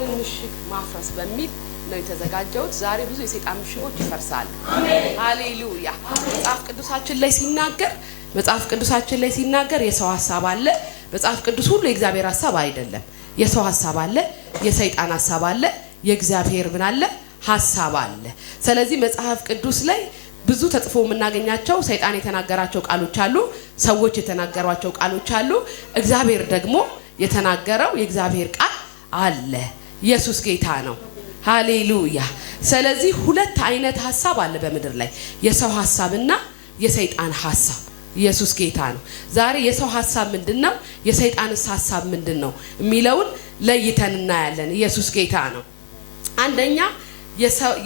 የሰይጣንን ምሽግ ማፍረስ በሚል ነው የተዘጋጀውት። ዛሬ ብዙ የሰይጣን ምሽጎች ይፈርሳሉ። ሃሌሉያ። መጽሐፍ ቅዱሳችን ላይ ሲናገር የሰው ሐሳብ አለ። መጽሐፍ ቅዱስ ሁሉ የእግዚአብሔር ሐሳብ አይደለም። የሰው ሐሳብ አለ፣ የሰይጣን ሐሳብ አለ፣ የእግዚአብሔር ምን አለ? ሐሳብ አለ። ስለዚህ መጽሐፍ ቅዱስ ላይ ብዙ ተጽፎ የምናገኛቸው ሰይጣን የተናገራቸው ቃሎች አሉ፣ ሰዎች የተናገሯቸው ቃሎች አሉ። እግዚአብሔር ደግሞ የተናገረው የእግዚአብሔር ቃል አለ። ኢየሱስ ጌታ ነው። ሃሌሉያ። ስለዚህ ሁለት አይነት ሐሳብ አለ በምድር ላይ፣ የሰው ሐሳብና የሰይጣን ሐሳብ። ኢየሱስ ጌታ ነው። ዛሬ የሰው ሐሳብ ምንድነው፣ የሰይጣንስ ሐሳብ ምንድነው የሚለውን ለይተን እናያለን። ኢየሱስ ጌታ ነው። አንደኛ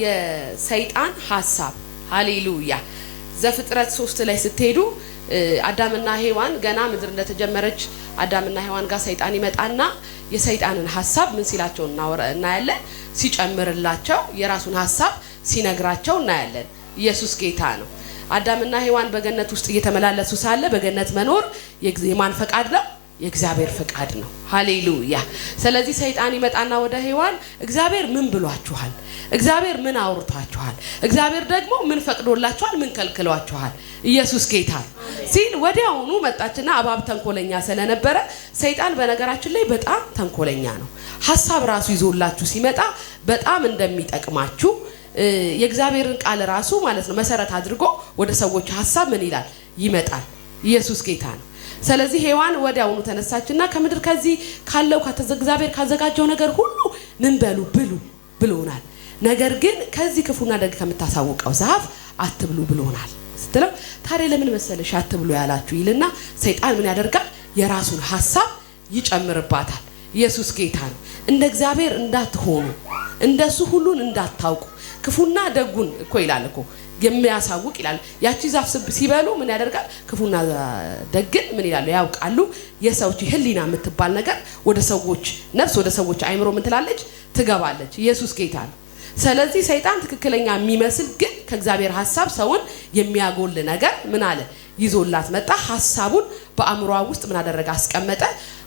የሰይጣን ሐሳብ። ሃሌሉያ። ዘፍጥረት 3 ላይ ስትሄዱ አዳምና ሔዋን ገና ምድር እንደተጀመረች አዳምና ሔዋን ጋር ሰይጣን ይመጣና የሰይጣንን ሐሳብ ምን ሲላቸው እናያለን? ሲጨምርላቸው የራሱን ሐሳብ ሲነግራቸው እናያለን። ኢየሱስ ጌታ ነው። አዳምና ሔዋን በገነት ውስጥ እየተመላለሱ ሳለ በገነት መኖር የማን ፈቃድ ነው? የእግዚአብሔር ፈቃድ ነው። ሃሌሉያ። ስለዚህ ሰይጣን ይመጣና ወደ ሔዋን እግዚአብሔር ምን ብሏችኋል? እግዚአብሔር ምን አውርቷችኋል? እግዚአብሔር ደግሞ ምን ፈቅዶላችኋል? ምን ከልክሏችኋል? ኢየሱስ ጌታ ሲል ወዲያውኑ መጣችና እባብ ተንኮለኛ ስለነበረ ሰይጣን በነገራችን ላይ በጣም ተንኮለኛ ነው። ሐሳብ ራሱ ይዞላችሁ ሲመጣ በጣም እንደሚጠቅማችሁ የእግዚአብሔርን ቃል ራሱ ማለት ነው መሰረት አድርጎ ወደ ሰዎች ሐሳብ ምን ይላል? ይመጣል። ኢየሱስ ጌታ ነው። ስለዚህ ሔዋን ወዲያውኑ ተነሳችና ከምድር ከዚህ ካለው እግዚአብሔር ካዘጋጀው ነገር ሁሉ ምን በሉ ብሉ ብሎናል፣ ነገር ግን ከዚህ ክፉና ደግ ከምታሳውቀው ዛፍ አትብሉ ብሎናል ስትለው፣ ታዲያ ለምን መሰለሽ አትብሉ ያላችሁ ይልና ሰይጣን ምን ያደርጋል? የራሱን ሐሳብ ይጨምርባታል። ኢየሱስ ጌታ ነው። እንደ እግዚአብሔር እንዳትሆኑ፣ እንደሱ ሁሉን እንዳታውቁ፣ ክፉና ደጉን እኮ ይላል እኮ የሚያሳውቅ ይላል። ያቺ ዛፍ ሲበሉ ምን ያደርጋል? ክፉና ደግን ምን ይላል? ያውቃሉ። የሰዎች ህሊና የምትባል ነገር ወደ ሰዎች ነፍስ ወደ ሰዎች አይምሮ ምን ትላለች? ትገባለች። ኢየሱስ ጌታ ነው። ስለዚህ ሰይጣን ትክክለኛ የሚመስል ግን ከእግዚአብሔር ሐሳብ ሰውን የሚያጎል ነገር ምን አለ? ይዞላት መጣ። ሐሳቡን በአእምሮዋ ውስጥ ምን አደረገ? አስቀመጠ።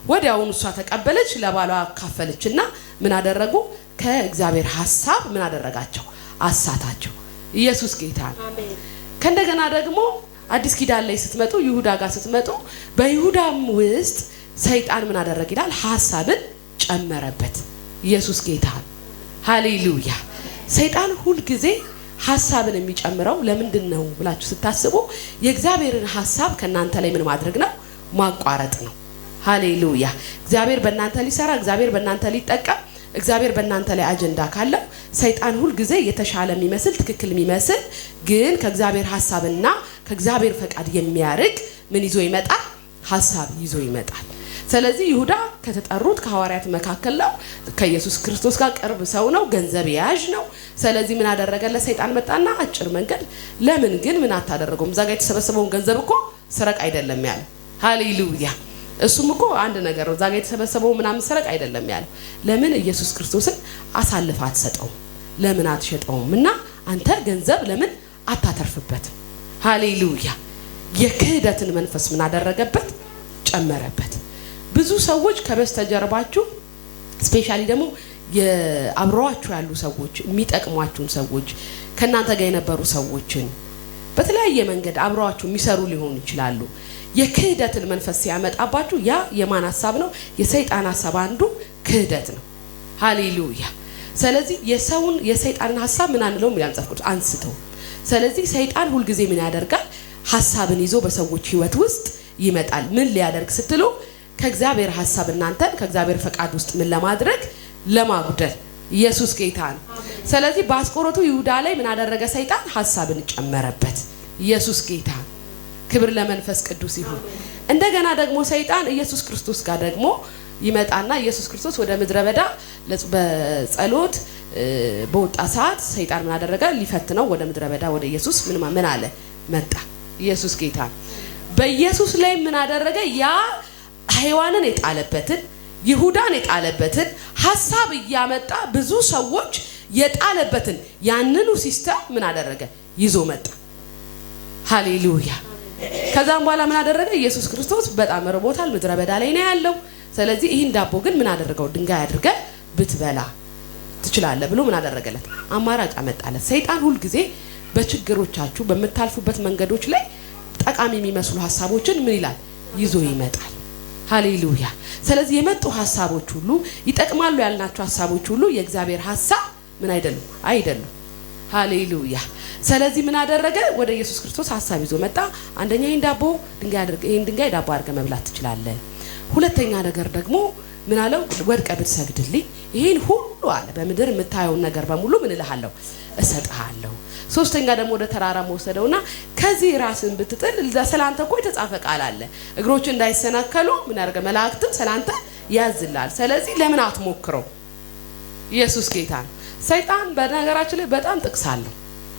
ወዲያውኑ እሷ ተቀበለች፣ ለባሏ አካፈለችና ምን አደረጉ? ከእግዚአብሔር ሐሳብ ምን አደረጋቸው? አሳታቸው። ኢየሱስ ጌታ ነው። አሜን። ከእንደገና ደግሞ አዲስ ኪዳን ላይ ስትመጡ ይሁዳ ጋር ስትመጡ በይሁዳም ውስጥ ሰይጣን ምን አደረገ ይላል? ሐሳብን ጨመረበት። ኢየሱስ ጌታ ነው። ሃሌሉያ። ሰይጣን ሁል ጊዜ ሐሳብን የሚጨምረው ለምንድን ነው ብላችሁ ስታስቡ የእግዚአብሔርን ሐሳብ ከናንተ ላይ ምን ማድረግ ነው? ማቋረጥ ነው። ሃሌሉያ። እግዚአብሔር በእናንተ ሊሰራ፣ እግዚአብሔር በእናንተ ሊጠቀም፣ እግዚአብሔር በእናንተ ላይ አጀንዳ ካለው ሰይጣን ሁል ጊዜ የተሻለ የሚመስል ትክክል የሚመስል ግን ከእግዚአብሔር ሐሳብና ከእግዚአብሔር ፈቃድ የሚያርቅ ምን ይዞ ይመጣል? ሐሳብ ይዞ ይመጣል። ስለዚህ ይሁዳ ከተጠሩት ከሐዋርያት መካከል ነው። ከኢየሱስ ክርስቶስ ጋር ቅርብ ሰው ነው። ገንዘብ ያዥ ነው። ስለዚህ ምን አደረገለት? ሰይጣን መጣና አጭር መንገድ ለምን ግን ምን አታደርገውም? እዛ ጋር የተሰበሰበውን ገንዘብ እኮ ስረቅ አይደለም ያለው። ሃሌሉያ። እሱም እኮ አንድ ነገር ነው። እዛ ጋር የተሰበሰበው ምናምን ስረቅ አይደለም ያለው። ለምን ኢየሱስ ክርስቶስን አሳልፈህ አትሰጠውም? ለምን አትሸጠውም? እና አንተ ገንዘብ ለምን አታተርፍበትም? ሃሌሉያ። የክህደትን መንፈስ ምን አደረገበት? ጨመረበት። ብዙ ሰዎች ከበስተጀርባችሁ ስፔሻሊ ደግሞ የአብረዋችሁ ያሉ ሰዎች የሚጠቅሟችሁን ሰዎች ከናንተ ጋር የነበሩ ሰዎችን በተለያየ መንገድ አብረዋችሁ የሚሰሩ ሊሆኑ ይችላሉ። የክህደትን መንፈስ ሲያመጣባችሁ ያ የማን ሐሳብ ነው? የሰይጣን ሐሳብ አንዱ ክህደት ነው። ሃሌሉያ። ስለዚህ የሰይጣንን ሐሳብ ምን አንለው ምን ያንጸፍቁት አንስተው። ስለዚህ ሰይጣን ሁሉ ጊዜ ምን ያደርጋል? ሐሳብን ይዞ በሰዎች ህይወት ውስጥ ይመጣል። ምን ሊያደርግ ስትሉ ከእግዚአብሔር ሐሳብ እናንተን ከእግዚአብሔር ፈቃድ ውስጥ ምን ለማድረግ? ለማጉደል። ኢየሱስ ጌታ ነው። ስለዚህ በአስቆሮቱ ይሁዳ ላይ ምን አደረገ? ሰይጣን ሐሳብን ጨመረበት። ኢየሱስ ጌታ ነው። ክብር ለመንፈስ ቅዱስ ይሁን። እንደገና ደግሞ ሰይጣን ኢየሱስ ክርስቶስ ጋር ደግሞ ይመጣና ኢየሱስ ክርስቶስ ወደ ምድረ በዳ በጸሎት በወጣ ሰዓት ሰይጣን ምን አደረገ? ሊፈትነው ወደ ምድረ በዳ ወደ ኢየሱስ ምን አለ? መጣ። ኢየሱስ ጌታ ነው። በኢየሱስ ላይ ምን አደረገ? ያ ሔዋንን የጣለበትን ይሁዳን የጣለበትን ሐሳብ እያመጣ ብዙ ሰዎች የጣለበትን ያንኑ ሲስተም ምን አደረገ? ይዞ መጣ። ሃሌሉያ። ከዛም በኋላ ምን አደረገ? ኢየሱስ ክርስቶስ በጣም ርቦታል፣ ምድረ በዳ ላይ ነው ያለው። ስለዚህ ይህን ዳቦ ግን ምን አደረገው? ድንጋይ አድርገ ብትበላ ትችላለህ ብሎ ምን አደረገለት? አማራጭ አመጣለት። ሰይጣን ሁሉ ጊዜ በችግሮቻችሁ በመታልፉበት መንገዶች ላይ ጠቃሚ የሚመስሉ ሐሳቦችን ምን ይላል? ይዞ ይመጣል። ሃሌሉያ። ስለዚህ የመጡ ሐሳቦች ሁሉ ይጠቅማሉ ያልናቸው ሐሳቦች ሁሉ የእግዚአብሔር ሐሳብ ምን አይደሉም። ሃሌሉያ። ስለዚህ ምን አደረገ? ወደ ኢየሱስ ክርስቶስ ሐሳብ ይዞ መጣ። አንደኛ ይሄን ድንጋይ ዳቦ አድርገህ መብላት ትችላለህ። ሁለተኛ ነገር ደግሞ ምን አለው? ወድቀህ ብትሰግድልኝ ይሄን ሁሉ አለ በምድር የምታየውን ነገር በሙሉ ምን እልሃለሁ? እሰጥሃለሁ። ሶስተኛ ደግሞ ወደ ተራራ ወሰደውና ከዚህ ራስን ብትጥል ስላንተ እኮ የተጻፈ ቃል አለ እግሮች እንዳይሰናከሉ ምን ያደርገ መላእክትም ስላንተ ያዝላል። ስለዚህ ለምን አትሞክረው? ኢየሱስ ጌታ ነው። ሰይጣን በነገራችን ላይ በጣም ጥቅስ አለው።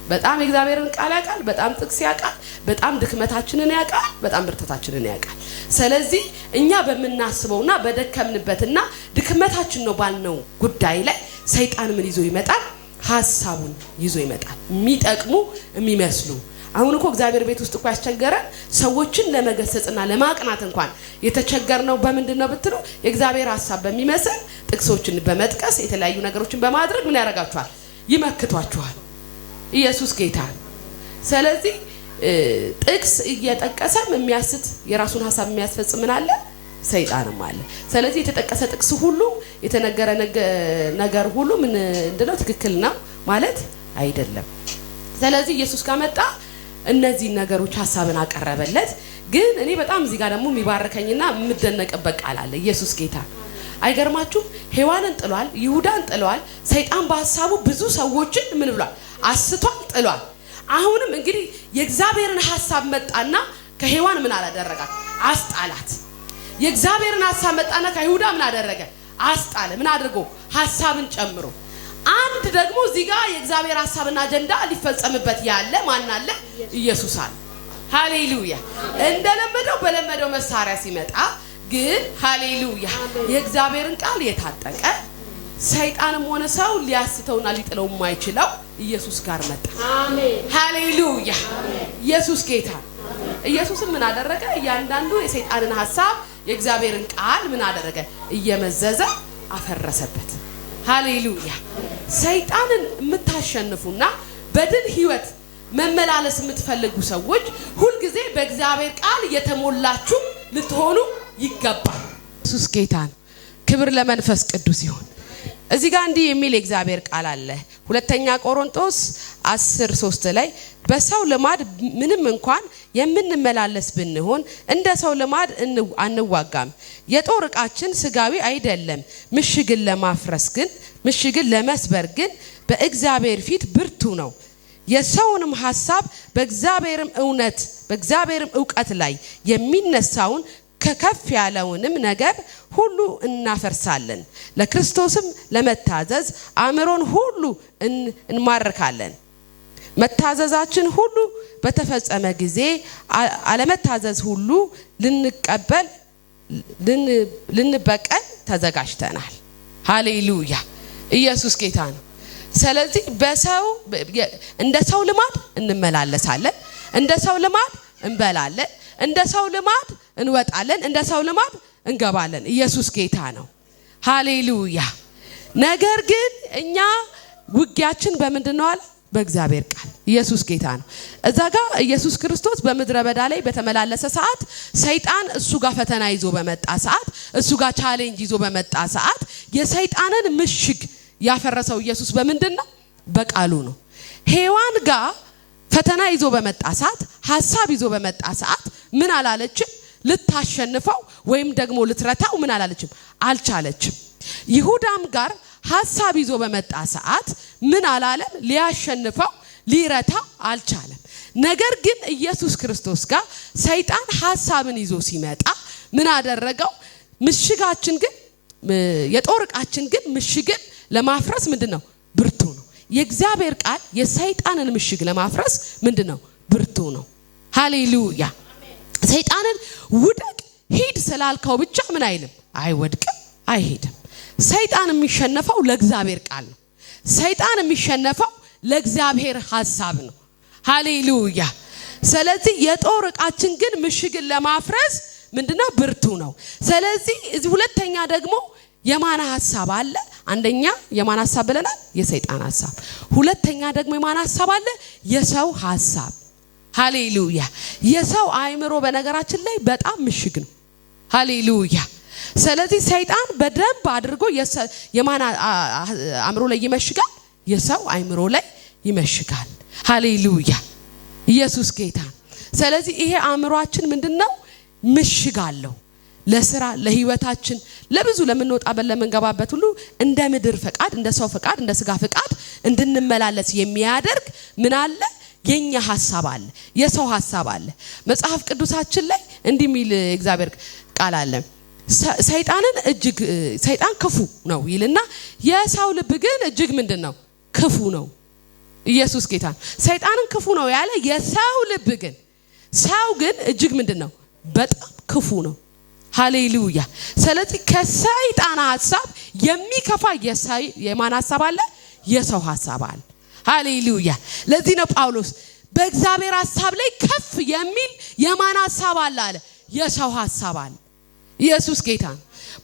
በጣም የእግዚአብሔርን ቃል ያውቃል፣ በጣም ጥቅስ ያውቃል፣ በጣም ድክመታችንን ያውቃል፣ በጣም ብርታታችንን ያውቃል። ስለዚህ እኛ በመናስበውና በደከምንበትና ድክመታችን ነው ባልነው ጉዳይ ላይ ሰይጣን ምን ይዞ ይመጣል? ሐሳቡን ይዞ ይመጣል። የሚጠቅሙ የሚመስሉ አሁን እኮ እግዚአብሔር ቤት ውስጥ እኮ ያስቸገረን ሰዎችን ለመገሰጽና ለማቅናት እንኳን የተቸገርነው በምንድነው ብትሉ የእግዚአብሔር ሐሳብ በሚመስል ጥቅሶችን በመጥቀስ የተለያዩ ነገሮችን በማድረግ ምን ያረጋችኋል? ይመክቷችኋል። ኢየሱስ ጌታ። ስለዚህ ጥቅስ እየጠቀሰም የሚያስት የራሱን ሐሳብ የሚያስፈጽም ምን አለ? ሰይጣንም አለ። ስለዚህ የተጠቀሰ ጥቅስ ሁሉ የተነገረ ነገር ሁሉ ምን እንደው ትክክል ነው ማለት አይደለም። ስለዚህ ኢየሱስ ጋር መጣ፣ እነዚህ ነገሮች ሐሳብን አቀረበለት። ግን እኔ በጣም እዚህ ጋር ደግሞ የሚባርከኝና የምደነቅበት ቃል አለ። ኢየሱስ ጌታ። አይገርማችሁ? ሔዋንን ጥሏል፣ ይሁዳን ጥሏል። ሰይጣን በሐሳቡ ብዙ ሰዎችን ምን ብሏል? አስቷል፣ ጥሏል። አሁንም እንግዲህ የእግዚአብሔርን ሐሳብ መጣና ከሔዋን ምን አላደረጋት? አስጣላት። የእግዚአብሔርን ሐሳብ መጣና ከይሁዳ ምን አደረገ? አስጣለ። ምን አድርጎ? ሐሳብን ጨምሮ። አንድ ደግሞ እዚህ ጋር የእግዚአብሔር ሐሳብና አጀንዳ ሊፈጸምበት ያለ ማን አለ? ኢየሱስ አለ። ሃሌሉያ። እንደለመደው በለመደው መሳሪያ ሲመጣ ግን ሃሌሉያ የእግዚአብሔርን ቃል የታጠቀ ሰይጣንም ሆነ ሰው ሊያስተውና ሊጥለው የማይችለው ኢየሱስ ጋር መጣ። አሜን። ሃሌሉያ። ኢየሱስ ጌታ። ኢየሱስም ምን አደረገ? እያንዳንዱ የሰይጣንን ሐሳብ የእግዚአብሔርን ቃል ምን አደረገ? እየመዘዘ አፈረሰበት። ሃሌሉያ። ሰይጣንን የምታሸንፉና በድል ህይወት መመላለስ የምትፈልጉ ሰዎች ሁሉ ጊዜ በእግዚአብሔር ቃል የተሞላችሁ ልትሆኑ ይገባል። ኢየሱስ ጌታ ነው። ክብር ለመንፈስ ቅዱስ ይሁን። እዚህ ጋር እንዲህ የሚል የእግዚአብሔር ቃል አለ። ሁለተኛ ቆሮንቶስ 10:3 ላይ በሰው ልማድ ምንም እንኳን የምንመላለስ ብንሆን እንደ ሰው ልማድ አንዋጋም። የጦር ዕቃችን ስጋዊ አይደለም፣ ምሽግን ለመስበር ግን በእግዚአብሔር ፊት ብርቱ ነው። የሰውንም ሐሳብ በእግዚአብሔርም እውቀት ላይ የሚነሳውን ከከፍ ያለውንም ነገር ሁሉ እናፈርሳለን። ለክርስቶስም ለመታዘዝ አእምሮን ሁሉ እንማርካለን። መታዘዛችን ሁሉ በተፈጸመ ጊዜ አለመታዘዝ ሁሉ ልንበቀል ተዘጋጅተናል። ሃሌሉያ። ኢየሱስ ጌታ ነው። ስለዚህ እንደ ሰው ልማድ እንመላለሳለን፣ እንደ ሰው ልማድ እንበላለን፣ እንደ ሰው ልማድ እንወጣለን፣ እንደ ሰው ልማድ እንገባለን። ኢየሱስ ጌታ ነው። ሃሌሉያ። ነገር ግን እኛ ውጊያችን በምንድነው አለ? በእግዚአብሔር ቃል። ኢየሱስ ጌታ ነው። እዛ ጋር ኢየሱስ ክርስቶስ በምድረ በዳ ላይ በተመላለሰ ሰዓት ሰይጣን እሱ ጋር ፈተና ይዞ በመጣ ሰዓት፣ እሱ ጋር ቻሌንጅ ይዞ በመጣ ሰዓት የሰይጣንን ምሽግ ያፈረሰው ኢየሱስ በምንድነው? በቃሉ ነው። ሔዋን ጋር ፈተና ይዞ በመጣ ሰዓት፣ ሐሳብ ይዞ በመጣ ሰዓት ምን አላለችም? ልታሸንፈው ወይም ደግሞ ልትረታው ምን አላለችም? አልቻለችም። ይሁዳም ጋር ሐሳብ ይዞ በመጣ ሰዓት ምን አላለም? ሊያሸንፈው ሊረታው አልቻለም። ነገር ግን ኢየሱስ ክርስቶስ ጋር ሰይጣን ሐሳብን ይዞ ሲመጣ ምን አደረገው? ምሽጋችን ግን የጦር ዕቃችን ግን ምሽግን ለማፍረስ ምንድነው? ብርቱ ነው። የእግዚአብሔር ቃል የሰይጣንን ምሽግ ለማፍረስ ምንድነው? ብርቱ ነው። ሃሌሉያ። ሰይጣንን ውደቅ ሂድ ስላልከው ብቻ ምን አይልም? አይወድቅም፣ አይሄድም። ሰይጣን የሚሸነፈው ለእግዚአብሔር ቃል ነው። ሰይጣን የሚሸነፈው ለእግዚአብሔር ሐሳብ ነው። ሃሌሉያ። ስለዚህ የጦር ዕቃችን ግን ምሽግን ለማፍረስ ምንድነው? ብርቱ ነው። ስለዚህ እዚህ ሁለተኛ ደግሞ የማን ሐሳብ አለ? አንደኛ የማን ሐሳብ ብለናል? የሰይጣን ሐሳብ። ሁለተኛ ደግሞ የማን ሐሳብ አለ? የሰው ሐሳብ። ሃሌሉያ። የሰው አእምሮ በነገራችን ላይ በጣም ምሽግ ነው። ሃሌሉያ። ስለዚህ ሰይጣን በደንብ አድርጎ የማን አእምሮ ላይ ይመሽጋል? የሰው አእምሮ ላይ ይመሽጋል። ሃሌሉያ። ኢየሱስ ጌታ። ስለዚህ ይሄ አእምሮአችን ምንድነው? ምሽግ አለው። ለስራ ለህይወታችን ለብዙ ለምንወጣበት ለምንገባበት ሁሉ እንደ ምድር ፈቃድ እንደ ሰው ፈቃድ እንደ ስጋ ፈቃድ እንድንመላለስ የሚያደርግ ምን አለ? የኛ ሐሳብ አለ፣ የሰው ሐሳብ አለ። መጽሐፍ ቅዱሳችን ላይ እንዲህ ሚል እግዚአብሔር ቃል አለ። ሰይጣን ክፉ ነው ይልና የሰው ልብ ግን እጅግ ምንድነው? ክፉ ነው። ኢየሱስ ጌታ። ሰይጣንን ክፉ ነው ያለ የሰው ልብ ግን ሰው ግን እጅግ ምንድነው? በጣም ክፉ ነው። ሃሌሉያ። ስለዚህ ከሰይጣን ሐሳብ የሚከፋ የማን ሐሳብ አለ? የሰው ሐሳብ አለ። ሃሌሉያ። ለዚህ ነው ጳውሎስ በእግዚአብሔር ሐሳብ ላይ ከፍ የሚል የማን ሐሳብ አለ አለ? የሰው ሐሳብ አለ። ኢየሱስ ጌታ።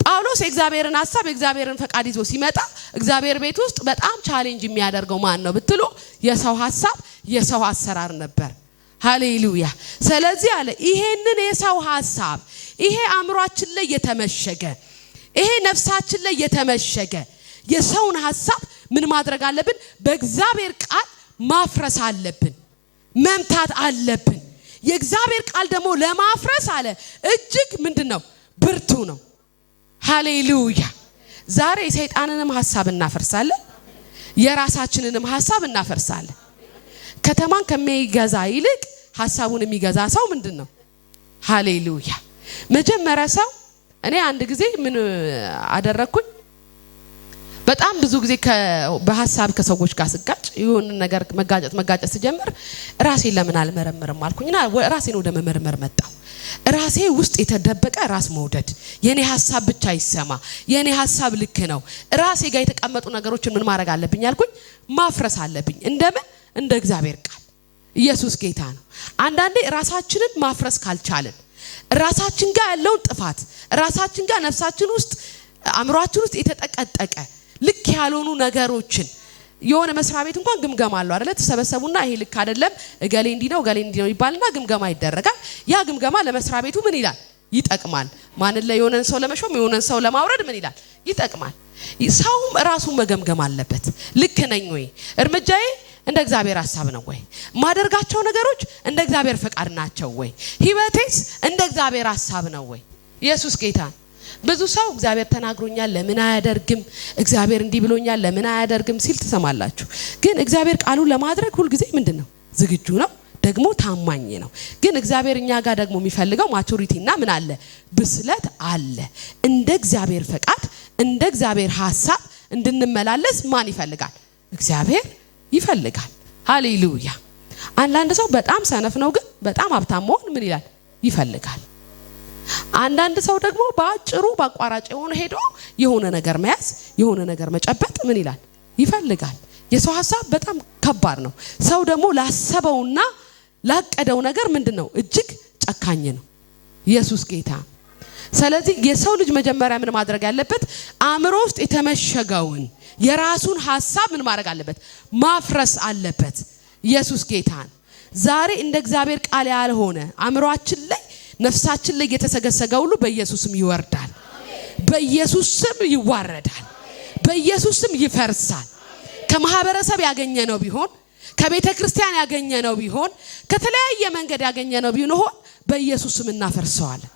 ጳውሎስ የእግዚአብሔርን ሐሳብ የእግዚአብሔርን ፈቃድ ይዞ ሲመጣ እግዚአብሔር ቤት ውስጥ በጣም ቻሌንጅ የሚያደርገው ማን ነው ብትሉ የሰው ሐሳብ የሰው አሰራር ነበር። ሃሌሉያ። ስለዚህ አለ ይሄንን የሰው ሐሳብ ይሄ አእምሮአችን ላይ የተመሸገ ይሄ ነፍሳችን ላይ የተመሸገ የሰውን ሐሳብ ምን ማድረግ አለብን? በእግዚአብሔር ቃል ማፍረስ አለብን፣ መምታት አለብን። የእግዚአብሔር ቃል ደግሞ ለማፍረስ አለ እጅግ ምንድነው? ብርቱ ነው። ሃሌሉያ። ዛሬ የሰይጣንንም ሐሳብ እናፈርሳለን፣ የራሳችንንም ሐሳብ እናፈርሳለን። ከተማን ከሚገዛ ይልቅ ሐሳቡን የሚገዛ ሰው ምንድነው? ሃሌሉያ። መጀመሪያ ሰው እኔ አንድ ጊዜ ምን አደረኩኝ? በጣም ብዙ ጊዜ በሐሳብ ከሰዎች ጋር ስጋጭ ይሁን ነገር መጋጨት ሲጀምር ራሴን ለምን አልመረምርም አልኩኝና ራሴን ወደ መመርመር መጣሁ። ራሴ ውስጥ የተደበቀ ራስ መውደድ፣ የኔ ሐሳብ ብቻ ይሰማ፣ የኔ ሐሳብ ልክ ነው። ራሴ ጋር የተቀመጡ ነገሮችን ምን ማድረግ አለብኝ አልኩኝ? ማፍረስ አለብኝ። እንደምን? እንደ እግዚአብሔር ቃል። ኢየሱስ ጌታ ነው። አንዳንዴ ራሳችንን ማፍረስ ካልቻለን ራሳችን ጋር ያለውን ጥፋት ራሳችን ጋር ነፍሳችን ውስጥ አእምሮአችን ውስጥ የተጠቀጠቀ ልክ ያልሆኑ ነገሮችን የሆነ መስሪያ ቤት እንኳን ግምገማ አለው አይደለ? ተሰበሰቡና ይሄ ልክ አይደለም እገሌ እንዲ ነው እገሌ እንዲ ነው ይባልና ግምገማ ይደረጋል። ያ ግምገማ ለመስሪያ ቤቱ ምን ይላል? ይጠቅማል። ማንን ላይ የሆነን ሰው ለመሾም የሆነን ሰው ለማውረድ ምን ይላል? ይጠቅማል። ሰውም ራሱን መገምገም አለበት። ልክ ነኝ ወይ? እርምጃዬ እንደ እግዚአብሔር ሐሳብ ነው ወይ? ማደርጋቸው ነገሮች እንደ እግዚአብሔር ፈቃድ ናቸው ወይ? ህይወቴስ እንደ እግዚአብሔር ሐሳብ ነው ወይ? ኢየሱስ ጌታ። ብዙ ሰው እግዚአብሔር ተናግሮኛል ለምን አያደርግም? እግዚአብሔር እንዲህ ብሎኛል ለምን አያደርግም ሲል ትሰማላችሁ። ግን እግዚአብሔር ቃሉን ለማድረግ ሁሉ ጊዜ ምንድነው? ዝግጁ ነው፣ ደግሞ ታማኝ ነው። ግን እግዚአብሔር እኛ ጋር ደግሞ የሚፈልገው ማቹሪቲና ምን አለ? ብስለት አለ። እንደ እግዚአብሔር ፈቃድ እንደ እግዚአብሔር ሐሳብ እንድንመላለስ ማን ይፈልጋል? እግዚአብሔር ይፈልጋል። ሃሌሉያ። አንዳንድ ሰው በጣም ሰነፍ ነው፣ ግን በጣም ሀብታም መሆን ምን ይላል? ይፈልጋል። አንዳንድ ሰው ደግሞ በአጭሩ በአቋራጭ ሄዶ የሆነ ነገር መያዝ የሆነ ነገር መጨበጥ ምን ይላል? ይፈልጋል። የሰው ሐሳብ በጣም ከባድ ነው። ሰው ደግሞ ላሰበውና ላቀደው ነገር ምንድነው? እጅግ ጨካኝ ነው። ኢየሱስ ጌታ። ስለዚህ የሰው ልጅ መጀመሪያ ምን ማድረግ ያለበት? አእምሮ ውስጥ የተመሸገውን የራሱን ሐሳብ ምን ማድረግ አለበት? ማፍረስ አለበት። ኢየሱስ ጌታ። ዛሬ እንደ እግዚአብሔር ቃል ያልሆነ አእምሮአችን ላይ ነፍሳችን ላይ የተሰገሰገ ሁሉ በኢየሱስም ይወርዳል፣ በኢየሱስ ስም ይዋረዳል፣ በኢየሱስ ስም ይፈርሳል። ከማህበረሰብ ያገኘነው ቢሆን ከቤተ ክርስቲያን ያገኘነው ቢሆን ከተለያየ መንገድ ያገኘነው ቢሆን በኢየሱስ ስም እናፈርሰዋለን።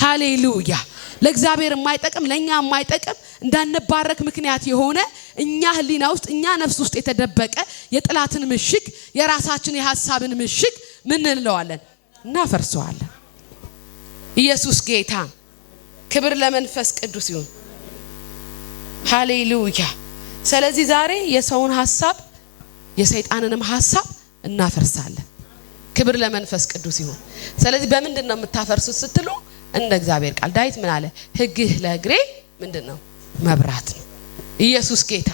ሃሌሉያ። ለእግዚአብሔር የማይጠቅም ለኛ የማይጠቅም እንዳንባረክ ምክንያት የሆነ እኛ ህሊና ውስጥ እኛ ነፍስ ውስጥ የተደበቀ የጥላትን ምሽግ የራሳችን የሐሳብን ምሽግ ምን እንለዋለን? እናፈርሰዋለን። ኢየሱስ ጌታ። ክብር ለመንፈስ ቅዱስ ይሁን። ሃሌሉያ። ስለዚህ ዛሬ የሰውን ሐሳብ የሰይጣንንም ሐሳብ እናፈርሳለን። ክብር ለመንፈስ ቅዱስ ይሁን። ስለዚህ በምንድነው የምታፈርሱት ስትሉ እንደ እግዚአብሔር ቃል ዳዊት ምን አለ? ሕግህ ለእግሬ ምንድነው? መብራት ነው። ኢየሱስ ጌታ።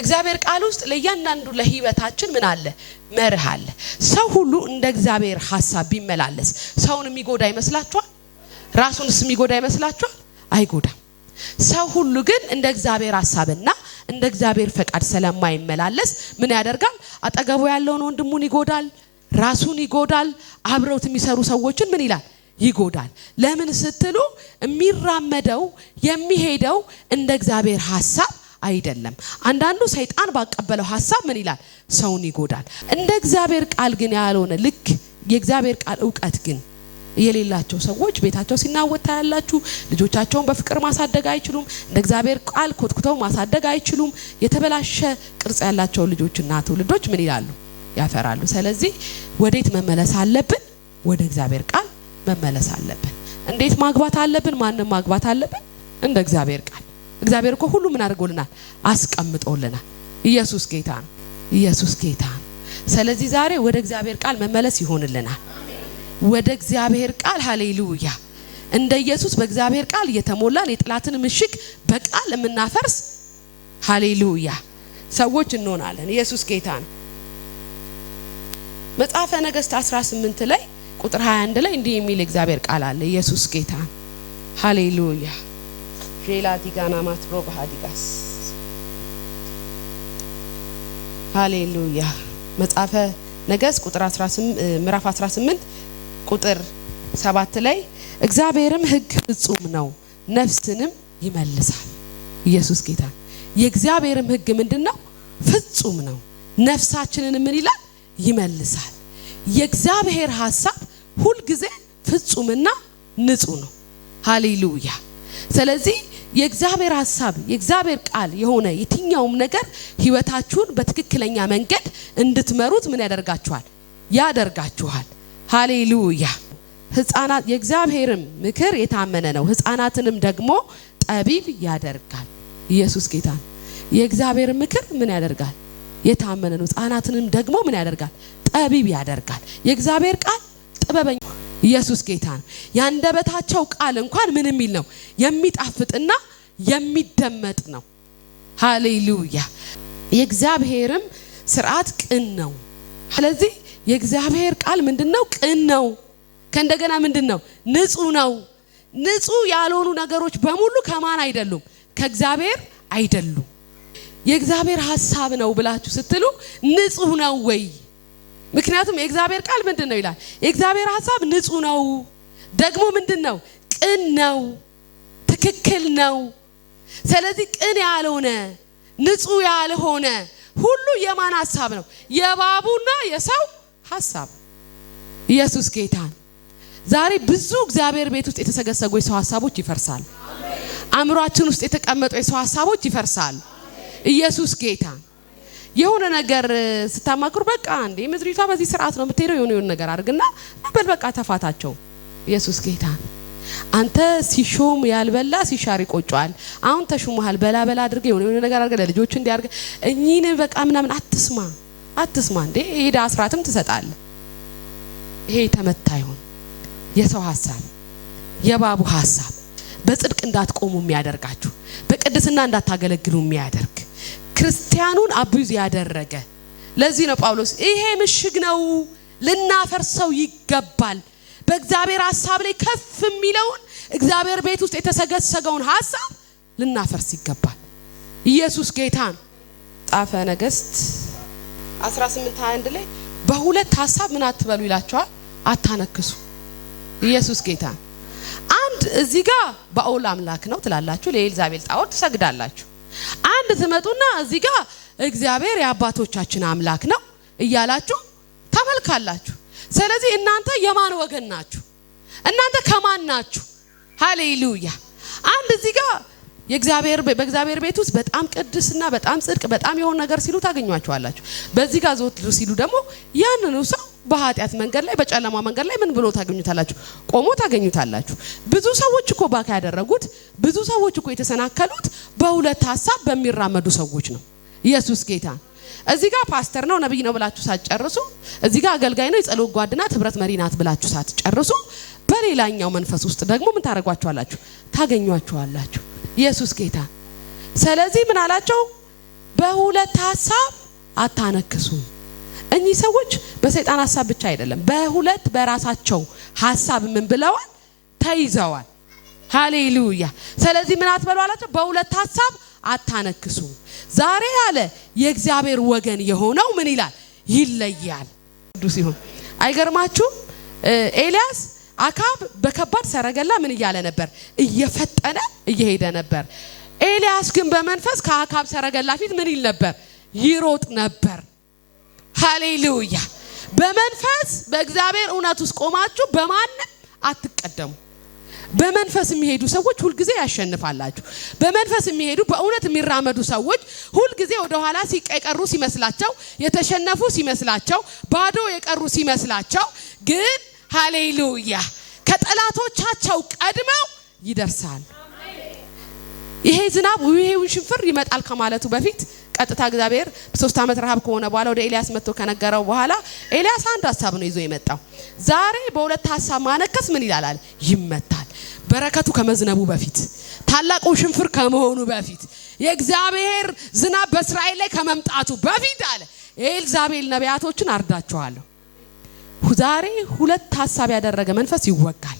እግዚአብሔር ቃል ውስጥ ለእያንዳንዱ ለህይወታችን ምን አለ? መርህ አለ። ሰው ሁሉ እንደ እግዚአብሔር ሐሳብ ቢመላለስ ሰውን የሚጎዳ ይመስላችኋል? ራሱንስ የሚጎዳ ይመስላችኋል? አይጎዳም። ሰው ሁሉ ግን እንደ እግዚአብሔር ሐሳብና እንደ እግዚአብሔር ፈቃድ ስለማይመላለስ ምን ያደርጋል? አጠገቡ ያለውን ወንድሙን ይጎዳል፣ ራሱን ይጎዳል፣ አብረውት የሚሰሩ ሰዎችን ምን ይላል? ይጎዳል። ለምን ስትሉ የሚራመደው የሚሄደው እንደ እግዚአብሔር ሐሳብ አይደለም። አንዳንዱ ሰይጣን ባቀበለው ሐሳብ ምን ይላል? ሰውን ይጎዳል። እንደ እግዚአብሔር ቃል ግን ያልሆነ ልክ የእግዚአብሔር ቃል ዕውቀት ግን የሌላቸው ሰዎች ቤታቸው ሲናወጥ ታያላችሁ። ልጆቻቸውን በፍቅር ማሳደግ አይችሉም። እንደ እግዚአብሔር ቃል ኮትኩተው ማሳደግ አይችሉም። የተበላሸ ቅርጽ ያላቸው ልጆችና ትውልዶች ምን ይላሉ? ያፈራሉ። ስለዚህ ወዴት መመለስ አለብን? ወደ እግዚአብሔር ቃል መመለስ አለብን። እንዴት ማግባት አለብን? ማንም ማግባት አለብን? እንደ እግዚአብሔር ቃል። እግዚአብሔር እኮ ሁሉ ምን አድርጎልናል? አስቀምጦልናል። ኢየሱስ ጌታ ነው። ኢየሱስ ጌታ ነው። ስለዚህ ዛሬ ወደ እግዚአብሔር ቃል መመለስ ይሆንልናል። ወደ እግዚአብሔር ቃል ሃሌሉያ። እንደ ኢየሱስ በእግዚአብሔር ቃል እየተሞላን የጥላትን ምሽግ በቃል የምናፈርስ ሃሌሉያ ሰዎች እንሆናለን። ኢየሱስ ጌታ ነው። መጽሐፈ ነገሥት 18 ላይ ቁጥር 21 ላይ እንዲህ የሚል እግዚአብሔር ቃል አለ። ኢየሱስ ጌታ ነው። ሃሌሉያ ጄላዲጋና ማትሮ ባሃዲጋስ ሃሌሉያ። መጽሐፈ ነገሥት ቁጥር 18 ምዕራፍ 18 ቁጥር 7 ላይ እግዚአብሔርም ሕግ ፍጹም ነው ነፍስንም ይመልሳል። ኢየሱስ ጌታ። የእግዚአብሔርም ሕግ ምንድነው? ፍጹም ነው ነፍሳችንን ምን ይላል? ይመልሳል። የእግዚአብሔር ሐሳብ ሁሉ ጊዜ ፍጹምና ንጹህ ነው። ሃሌሉያ። ስለዚህ የእግዚአብሔር ሐሳብ የእግዚአብሔር ቃል የሆነ የትኛውም ነገር ህይወታችሁን በትክክለኛ መንገድ እንድትመሩት ምን ያደርጋችኋል? ያደርጋችኋል። ሃሌሉያ። ሕፃናት የእግዚአብሔርም ምክር የታመነ ነው ሕፃናትንም ደግሞ ጠቢብ ያደርጋል። ኢየሱስ ጌታ። የእግዚአብሔር ምክር ምን ያደርጋል? የታመነ ነው። ሕፃናትንም ደግሞ ምን ያደርጋል? ጠቢብ ያደርጋል። የእግዚአብሔር ቃል ጥበበኛ ኢየሱስ ጌታ ነው። ያንደበታቸው ቃል እንኳን ምን የሚል ነው? የሚጣፍጥና የሚደመጥ ነው። ሃሌሉያ። የእግዚአብሔርም ሥርዓት ቅን ነው። ስለዚህ የእግዚአብሔር ቃል ምንድነው? ቅን ነው። ከእንደገና ምንድነው? ንጹህ ነው። ንጹህ ያልሆኑ ነገሮች በሙሉ ከማን አይደሉም? ከእግዚአብሔር አይደሉም። የእግዚአብሔር ሐሳብ ነው ብላችሁ ስትሉ ንጹህ ነው ወይ? ምክንያቱም የእግዚአብሔር ቃል ምንድነው ይላል? የእግዚአብሔር ሐሳብ ንጹህ ነው፣ ደግሞ ምንድነው? ቅን ነው፣ ትክክል ነው። ስለዚህ ቅን ያልሆነ ንጹህ ያልሆነ ሁሉ የማን ሐሳብ ነው? የእባቡና የሰው ሐሳብ። ኢየሱስ ጌታ። ዛሬ ብዙ እግዚአብሔር ቤት ውስጥ የተሰገሰጉ የሰው ሐሳቦች ይፈርሳሉ። አእምሮአችን ውስጥ የተቀመጡ የሰው ሐሳቦች ይፈርሳሉ። ኢየሱስ ጌታ። የሆነ ነገር ስታማክሩ በቃ እንዴ ምድሪቷ በዚህ ስርዓት ነው የምትሄደው፣ የሆነ ነገር አድርግና በቃ ተፋታቸው። ኢየሱስ ጌታ። አንተ ሲሾም ያልበላ ሲሻር ይቆጫል። አሁን ተሹመሃል፣ በላ አድርገ የሆነ ነገር አድርገ ለልጆች እንዲያርገ እኚህን በቃ ምናምን አትስማ እንዴ ሄዳ አስራትም ትሰጣለህ። ይሄ ተመታ ይሁን የሰው ሐሳብ የእባቡ ሐሳብ በጽድቅ እንዳትቆሙ የሚያደርጋችሁ፣ በቅድስና እንዳታገለግሉ የሚያደርግ ክርስቲያኑን አብዩዝ ያደረገ። ለዚህ ነው ጳውሎስ ይሄ ምሽግ ነው ልናፈርሰው ይገባል። በእግዚአብሔር ሐሳብ ላይ ከፍ የሚለውን እግዚአብሔር ቤት ውስጥ የተሰገሰገውን ሐሳብ ልናፈርስ ይገባል። ኢየሱስ ጌታን። ጻፈ ነገሥት 18:21 ላይ በሁለት ሐሳብ ምን አትበሉ ይላቸዋል? አታነክሱ። ኢየሱስ ጌታ። አንድ እዚህ ጋር ባኦል አምላክ ነው ትላላችሁ፣ ለኤልዛቤል ጣዖት ትሰግዳላችሁ። አንድ ትመጡና እዚህ ጋር እግዚአብሔር የአባቶቻችን አምላክ ነው እያላችሁ ታመልካላችሁ። ስለዚህ እናንተ የማን ወገን ናችሁ? እናንተ ከማን ናችሁ? ሃሌሉያ። አንድ እዚህ ጋር በእግዚአብሔር ቤት ውስጥ በጣም ቅድስና በጣም ጽድቅ በጣም የሆነ ነገር ሲሉ ታገኟቸዋላችሁ። በዚህ ጋር ዞት ሲሉ ደግሞ ያንኑ ሰው በኃጢአት መንገድ ላይ በጨለማ መንገድ ላይ ምን ብሎ ታገኙታላችሁ? ቆሞ ታገኙታላችሁ። ብዙ ሰዎች እኮ ባካ ያደረጉት ብዙ ሰዎች እኮ የተሰናከሉት በሁለት ሐሳብ በሚራመዱ ሰዎች ነው። ኢየሱስ ጌታ። እዚህ ጋር ፓስተር ነው ነብይ ነው ብላችሁ ሳትጨርሱ፣ እዚህ ጋር አገልጋይ ነው የጸሎት ጓድናት ህብረት መሪ ናት ብላችሁ ሳትጨርሱ፣ በሌላኛው መንፈስ ውስጥ ደግሞ ምን ታረጓቸዋላችሁ? ታገኟቸዋላችሁ። ኢየሱስ ጌታ። ስለዚህ ምን አላቸው? በሁለት ሐሳብ አታነክሱ። እኚህ ሰዎች በሰይጣን ሐሳብ ብቻ አይደለም በሁለት በራሳቸው ሐሳብ ምን ብለዋል? ተይዘዋል። ሃሌሉያ። ስለዚህ ምን አትበሉ አላቸው? በሁለት ሐሳብ አታነክሱ። ዛሬ አለ የእግዚአብሔር ወገን የሆነው ምን ይላል? ይለያል። ቅዱስ ይሁን። አይገርማችሁም? ኤልያስ አካብ በከባድ ሰረገላ ምን እያለ ነበር? እየፈጠነ እየሄደ ነበር። ኤልያስ ግን በመንፈስ ከአካብ ሰረገላ ፊት ምን ይል ነበር? ይሮጥ ነበር። ሃሌሉያ። በመንፈስ በእግዚአብሔር እውነት ውስጥ ቆማችሁ በማንም አትቀደሙ። በመንፈስ የሚሄዱ ሰዎች ሁሉ ጊዜ ያሸንፋላችሁ። በመንፈስ የሚሄዱ በእውነት የሚራመዱ ሰዎች ሁሉ ጊዜ ወደ ኋላ ሲቀሩ ሲመስላቸው፣ የተሸነፉ ሲመስላቸው፣ ባዶ የቀሩ ሲመስላቸው ግን ሃሌሉያ ከጠላቶቻቸው ቀድመው ይደርሳሉ። ይሄ ዝናብ ይሄ ሽንፍር ይመጣል ከማለቱ በፊት ቀጥታ እግዚአብሔር በ3 ዓመት ረሃብ ከሆነ በኋላ ወደ ኤልያስ መጥቶ ከነገረው በኋላ ኤልያስ አንድ ሐሳብ ነው ይዞ የመጣው። ዛሬ በሁለት ሐሳብ ማነከስ ምን ይላል? ይመታል። በረከቱ ከመዝነቡ በፊት፣ ታላቁ ሽንፍር ከመሆኑ በፊት፣ የእግዚአብሔር ዝናብ በእስራኤል ላይ ከመምጣቱ በፊት አለ የኤልዛቤል ነቢያቶችን አርዳቸዋለሁ። ዛሬ ሁለት ሐሳብ ያደረገ መንፈስ ይወጋል።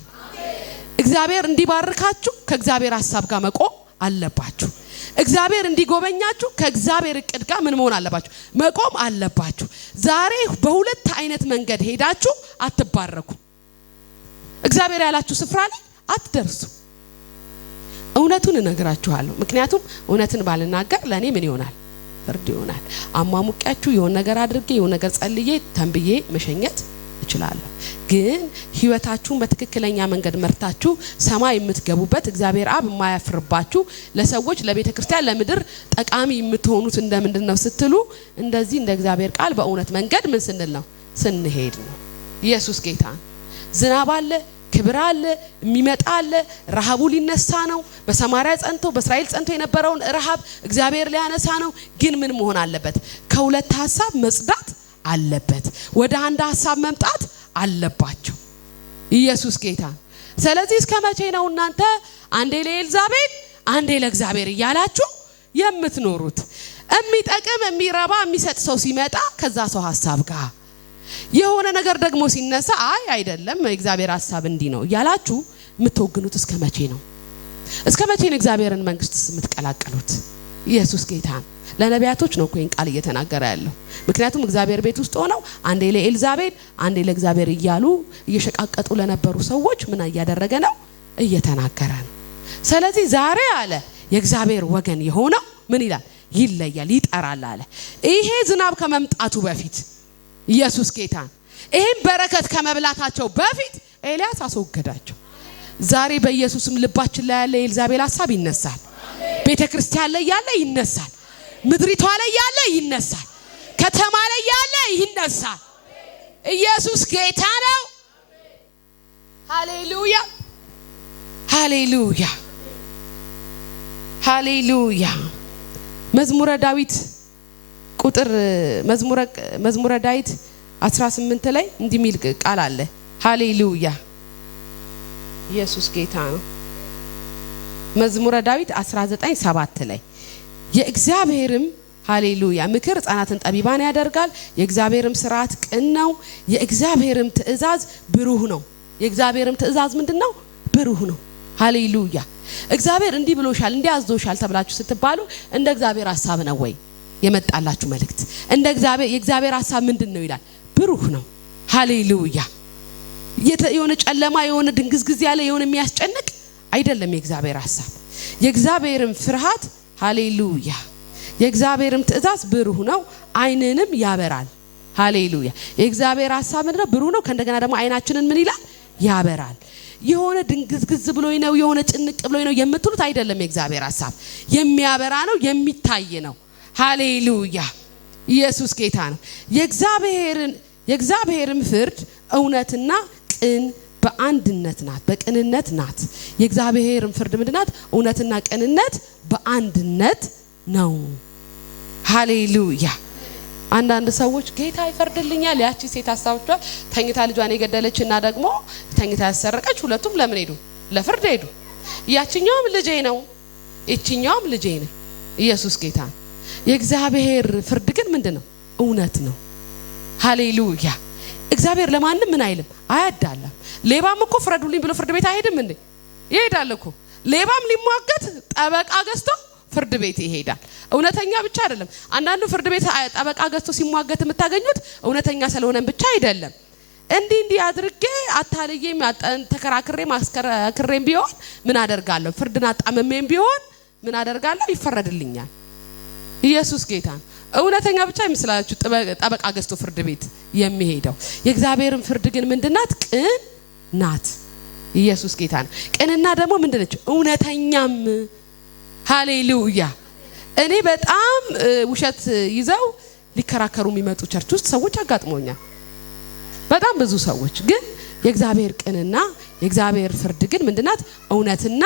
እግዚአብሔር እንዲባርካችሁ ከእግዚአብሔር ሐሳብ ጋር መቆም አለባችሁ። እግዚአብሔር እንዲጎበኛችሁ ከእግዚአብሔር እቅድ ጋር ምን መሆን አለባችሁ? መቆም አለባችሁ። ዛሬ በሁለት አይነት መንገድ ሄዳችሁ አትባረኩ። እግዚአብሔር ያላችሁ ስፍራ ላይ አትደርሱ። እውነቱን እነግራችኋለሁ። ምክንያቱም እውነትን ባልናገር ለኔ ምን ይሆናል? ፍርድ ይሆናል። አሟሙቂያችሁ የሆነ ነገር አድርጌ የሆነ ነገር ጸልዬ ተንብዬ መሸኘት እችላለሁ። ግን ህይወታችሁን በትክክለኛ መንገድ መርታችሁ ሰማይ የምትገቡበት እግዚአብሔር አብ የማያፍርባችሁ ለሰዎች ለቤተ ክርስቲያን ለምድር ጠቃሚ የምትሆኑት እንደምንድነው ስትሉ እንደዚህ እንደ እግዚአብሔር ቃል በእውነት መንገድ ምን ስንል ነው? ስንሄድ ነው። ኢየሱስ ጌታ። ዝናብ አለ፣ ክብር አለ፣ የሚመጣ አለ። ረሃቡ ሊነሳ ነው። በሰማሪያ ጸንቶ በእስራኤል ጸንቶ የነበረውን ረሃብ እግዚአብሔር ሊያነሳ ነው። ግን ምን መሆን አለበት? ከሁለት ሐሳብ መጽዳት አለበት። ወደ አንድ ሐሳብ መምጣት አለባቸው። ኢየሱስ ጌታ። ስለዚህ እስከ መቼ ነው እናንተ አንዴ ለኤልዛቤል አንዴ ለእግዚአብሔር እያላችሁ የምትኖሩት? የሚጠቅም የሚረባ የሚሰጥ ሰው ሲመጣ ከዛ ሰው ሐሳብ ጋር የሆነ ነገር ደግሞ ሲነሳ አይ አይደለም እግዚአብሔር ሐሳብ እንዲህ ነው እያላችሁ የምትወግኑት እስከ መቼ ነው? እስከ መቼ ነው እግዚአብሔርን መንግስት የምትቀላቀሉት? ኢየሱስ ጌታ። ለነቢያቶች ነው ኮይን ቃል እየተናገረ ያለው። ምክንያቱም እግዚአብሔር ቤት ውስጥ ሆነው አንዴ ለኤልዛቤል አንዴ ለእግዚአብሔር እያሉ እየሸቃቀጡ ለነበሩ ሰዎች ምን እያደረገ ነው? እየተናገረ ነው። ስለዚህ ዛሬ አለ የእግዚአብሔር ወገን የሆነው ምን ይላል? ይለያል፣ ይጠራል አለ። ይሄ ዝናብ ከመምጣቱ በፊት ኢየሱስ ጌታ ይሄን በረከት ከመብላታቸው በፊት ኤልያስ አስወገዳቸው። ዛሬ በኢየሱስም ልባችን ላይ ያለ የኤልዛቤል ሐሳብ ይነሳል። ቤተክርስቲያን ላይ ያለ ይነሳል። ምድሪቷ ላይ ያለ ይነሳል። ከተማ ላይ ያለ ይነሳል። ኢየሱስ ጌታ ነው። ሃሌሉያ ሃሌሉያ ሃሌሉያ። መዝሙረ ዳዊት ቁጥር መዝሙረ ዳዊት 18 ላይ እንዲህ የሚል ቃል አለ። ሃሌሉያ ኢየሱስ ጌታ ነው። መዝሙረ ዳዊት 19:7 ላይ የእግዚአብሔርም ሃሌሉያ ምክር ሕፃናትን ጠቢባን ያደርጋል፣ የእግዚአብሔርም ሥርዓት ቅን ነው፣ የእግዚአብሔርም ትእዛዝ ብሩህ ነው። የእግዚአብሔርም ትእዛዝ ምንድነው? ብሩህ ነው። ሃሌሉያ። እግዚአብሔር እንዲህ ብሎሻል እንዲህ አዝዞሻል ተብላችሁ ስትባሉ እንደ እግዚአብሔር ሐሳብ ነው ወይ የመጣላችሁ መልእክት? እንደ እግዚአብሔር የእግዚአብሔር ሐሳብ ምንድነው ይላል? ብሩህ ነው። ሃሌሉያ። የሆነ ጨለማ የሆነ ድንግዝግዝ ያለ የሆነ የሚያስጨንቅ አይደለም የእግዚአብሔር ሐሳብ። የእግዚአብሔርም ፍርሃት ሃሌሉያ የእግዚአብሔርም ትእዛዝ ብሩህ ነው ዓይንንም ያበራል። ሃሌሉያ። የእግዚአብሔር ሐሳብ ምንድነው? ብሩህ ነው። ከእንደገና ደግሞ ዓይናችንን ምን ይላል? ያበራል። የሆነ ድንግዝግዝ ብሎኝ ነው የሆነ ጭንቅ ብሎኝ ነው የምትሉት አይደለም። የእግዚአብሔር ሐሳብ የሚያበራ ነው፣ የሚታይ ነው። ሃሌሉያ ኢየሱስ ጌታ ነው። የእግዚአብሔርም ፍርድ እውነትና ቅን በአንድነት ናት፣ በቅንነት ናት። የእግዚአብሔርም ፍርድ ምንድናት? እውነትና ቅንነት በአንድነት ነው። ሃሌሉያ። አንዳንድ ሰዎች ጌታ ይፈርድልኛል። ያቺ ሴት አሳውቷል ተኝታ ልጇን የገደለችና ደግሞ ተኝታ ያሰረቀች ሁለቱም ለምን ሄዱ? ለፍርድ ሄዱ። ያቺኛውም ልጄ ነው፣ እቺኛውም ልጄ ነው። ኢየሱስ ጌታ። የእግዚአብሔር ፍርድ ግን ምንድነው? እውነት ነው። ሃሌሉያ። እግዚአብሔር ለማንም ምን አይልም፣ አያዳላም። ሌባም እኮ ፍረዱልኝ ብሎ ፍርድ ቤት አይሄድም እንዴ? ይሄዳል እኮ ሌባም ሊሟገት ጠበቃ ገዝቶ ፍርድ ቤት ይሄዳል። እውነተኛ ብቻ አይደለም። አንዳንዱ ፍርድ ቤት ጠበቃ ገዝቶ ሲሟገት የምታገኙት እውነተኛ ስለሆነ ብቻ አይደለም። እንዲህ አድርጌ አታልዬም ተከራክሬ ማስከራክሬም ቢሆን ምን አደርጋለሁ? ፍርድና ጣመሜም ቢሆን ምን አደርጋለሁ? ይፈረድልኛል። ኢየሱስ ጌታ ነው። እውነተኛ ብቻ ይመስላችሁ ጠበቃ ገዝቶ ፍርድ ቤት የሚሄደው። የእግዚአብሔርን ፍርድ ግን ምንድናት? ቅን ናት። ኢየሱስ ጌታ ነው። ቅንና ደግሞ ምንድነች? እውነተኛም። ሃሌሉያ። እኔ በጣም ውሸት ይዘው ሊከራከሩ የሚመጡ ቸርች ውስጥ ሰዎች አጋጥሞኛል። በጣም ብዙ ሰዎች። ግን የእግዚአብሔር ቅንና የእግዚአብሔር ፍርድ ግን ምንድናት? እውነትና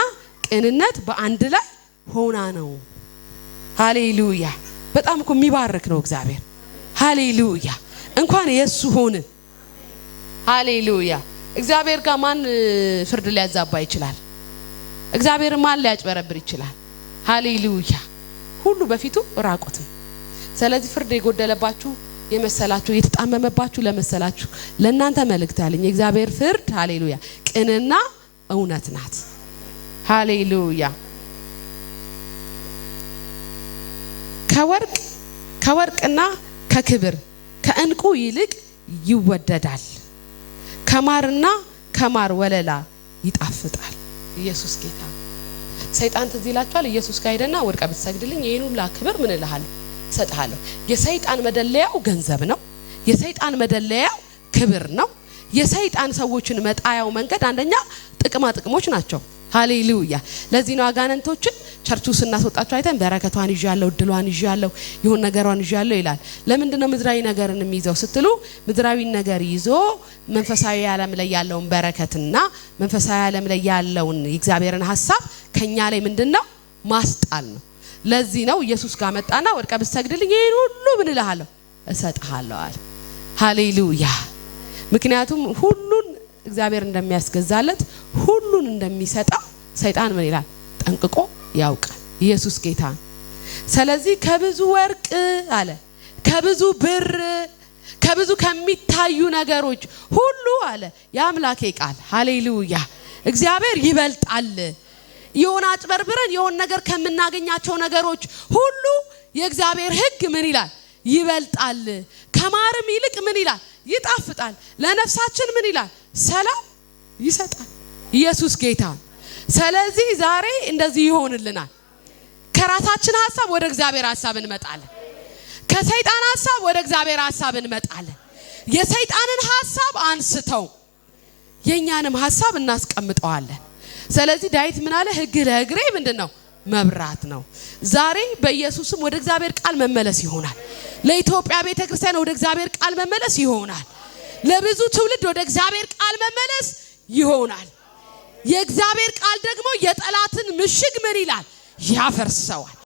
ቅንነት በአንድ ላይ ሆና ነው። ሃሌሉያ። በጣም እኮ የሚባርክ ነው እግዚአብሔር። ሃሌሉያ። እንኳን የሱ ሆነ። ሃሌሉያ። እግዚአብሔር ጋር ማን ፍርድ ሊያዛባ ይችላል? እግዚአብሔር ማን ሊያጭበረብር ይችላል? ሃሌሉያ። ሁሉ በፊቱ ራቆት። ስለዚህ ፍርድ የጎደለባችሁ የመሰላችሁ የተጣመመባችሁ ለመሰላችሁ ለእናንተ መልእክት አለኝ። የእግዚአብሔር ፍርድ ሃሌሉያ ቅንና እውነት ናት። ሃሌሉያ። ከወርቅና ከክብር ከእንቁ ይልቅ ይወደዳል። ከማርና ከማር ወለላ ይጣፍጣል። ኢየሱስ ጌታ። ሰይጣን ትዝ ይላችኋል። ኢየሱስ ጋር ሄደና ወድቀህ ብትሰግድልኝ ይሄን ሁሉ ክብር ምን እልሃለሁ ሰጥሃለሁ። የሰይጣን መደለያው ገንዘብ ነው። የሰይጣን መደለያው ክብር ነው። የሰይጣን ሰዎችን መጣያው መንገድ አንደኛ ጥቅሞች ናቸው። ሃሌሉያ። ለዚህ ነው አጋንንቶችን ቸርቹ ስናስወጣቸው አይተን በረከቷን ይዣለሁ፣ እድሏን ይዣለሁ፣ ይሁን ነገሯን ይዣለሁ ይላል። ለምንድነው ምድራዊ ነገርን የሚይዘው ስትሉ ምድራዊ ነገር ይዞ መንፈሳዊ ዓለም ላይ ያለውን በረከትና መንፈሳዊ ዓለም ላይ ያለውን የእግዚአብሔርን ሐሳብ ከኛ ላይ ምንድነው ማስጣል ነው። ለዚህ ነው ኢየሱስ ጋር መጣና ወድቀህ ብትሰግድልኝ ይሄን ሁሉ ምን እልሃለሁ እሰጥሃለሁ አለ። ሃሌሉያ። ምክንያቱም ሁሉን እግዚአብሔር እንደሚያስገዛለት ሁሉን እንደሚሰጣው ሰይጣን ምን ይላል? ጠንቅቆ ያውቃል። ኢየሱስ ጌታ። ስለዚህ ከብዙ ወርቅ አለ ከብዙ ብር ከብዙ ከሚታዩ ነገሮች ሁሉ አለ የአምላኬ ቃል ሃሌሉያ እግዚአብሔር ይበልጣል። የሆነ አጭበርብረን የሆነ ነገር ከምናገኛቸው ነገሮች ሁሉ የእግዚአብሔር ሕግ ምን ይላል? ይበልጣል። ከማርም ይልቅ ምን ይላል? ይጣፍጣል። ለነፍሳችን ምን ይላል? ሰላም ይሰጣል። ኢየሱስ ጌታ። ስለዚህ ዛሬ እንደዚህ ይሆንልናል። ከራሳችን ሐሳብ ወደ እግዚአብሔር ሐሳብ እንመጣለን። ከሰይጣን ሐሳብ ወደ እግዚአብሔር ሐሳብ እንመጣለን። የሰይጣንን ሐሳብ አንስተው የኛንም ሐሳብ እናስቀምጠዋለን። ስለዚህ ዳዊት ምን አለ? ሕግ ለእግሬ ምንድነው? መብራት ነው። ዛሬ በኢየሱስም ወደ እግዚአብሔር ቃል መመለስ ይሆናል። ለኢትዮጵያ ቤተክርስቲያን ወደ እግዚአብሔር ቃል መመለስ ይሆናል። ለብዙ ትውልድ ወደ እግዚአብሔር ቃል መመለስ ይሆናል። የእግዚአብሔር ቃል ደግሞ የጠላትን ምሽግ ምን ይላል? ያፈርሰዋል።